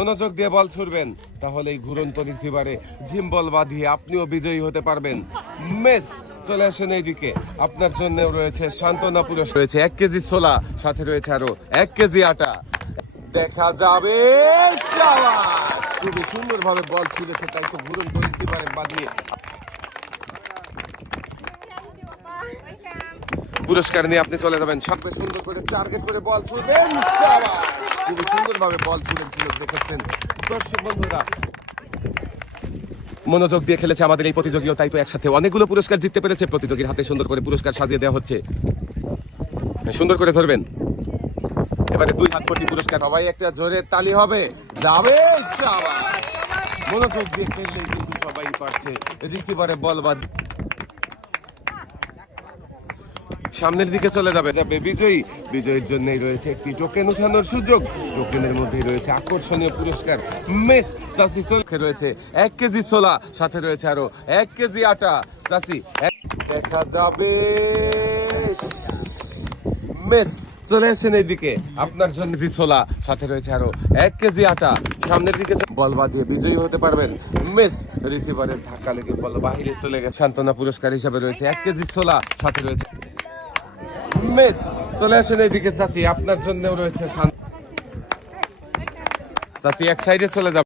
মনোযোগ দিয়ে বল ছুড়বেন, তাহলে এই ঘুরন্ত রিসিভারে ঝিম বল বাঁধিয়ে আপনিও বিজয়ী হতে পারবেন। মিস, চলে আসেন এইদিকে, আপনার জন্য রয়েছে সান্ত্বনা পুরস্কার, রয়েছে 1 কেজি ছোলা, সাথে রয়েছে আরো 1 কেজি আটা। দেখা যাবে। শাবাশ, খুবই সুন্দরভাবে বল ছুঁড়েছে, তাই তো ঘুরন্ত রিসিভারে বাঁধিয়ে পুরস্কার নিয়ে আপনি চলে যাবেন। সবচেয়ে সুন্দর করে টার্গেট করে বল ছুঁড়বেন। শাবাশ, খুবই সুন্দরভাবে বল ছুঁড়েছিল, দেখেছেন দর্শক বন্ধুরা। মনোযোগ দিয়ে খেলেছে আমাদের এই প্রতিযোগীও, তাই তো একসাথে অনেকগুলো পুরস্কার জিততে পেরেছে। প্রতিযোগীর হাতে সুন্দর করে পুরস্কার সাজিয়ে দেওয়া হচ্ছে, সুন্দর করে ধরবেন। এবারে 2 হাত ভর্তি পুরস্কার, সবাই একটা জোরে তালি হবে। যাবে। শাবাশ, মনোযোগ দিয়ে খেললেই কিন্তু সবাই পারছে। রিসিভারে বল বাদ সামনের দিকে চলে যাবে বিজয়ী। বিজয়ীর জন্যই রয়েছে একটি টোকেন উঠানোর সুযোগ। টোকেনের মধ্যেই রয়েছে আকর্ষণীয় পুরস্কার। মিস চাষি চলকে রয়েছে 1 কেজি ছোলা, সাথে রয়েছে আরো 1 কেজি আটা। চাষি দেখা যাবে। মিস, চলে আসেন এইদিকে, আপনার জন্য ছোলা, সাথে রয়েছে আরো 1 কেজি আটা। সামনের দিকে বল বাঁধিয়ে বিজয়ী হতে পারবেন। মিস, রিসিভারের ধাক্কা লেগে বল বাহিরে চলে গেছে। সান্ত্বনা পুরস্কার হিসাবে রয়েছে 1 কেজি ছোলা, সাথে রয়েছে মিস, চলে আসেন এইদিকে চাচি, আপনার জন্য রয়েছে চাচি এক সাইডে চলে যাবে।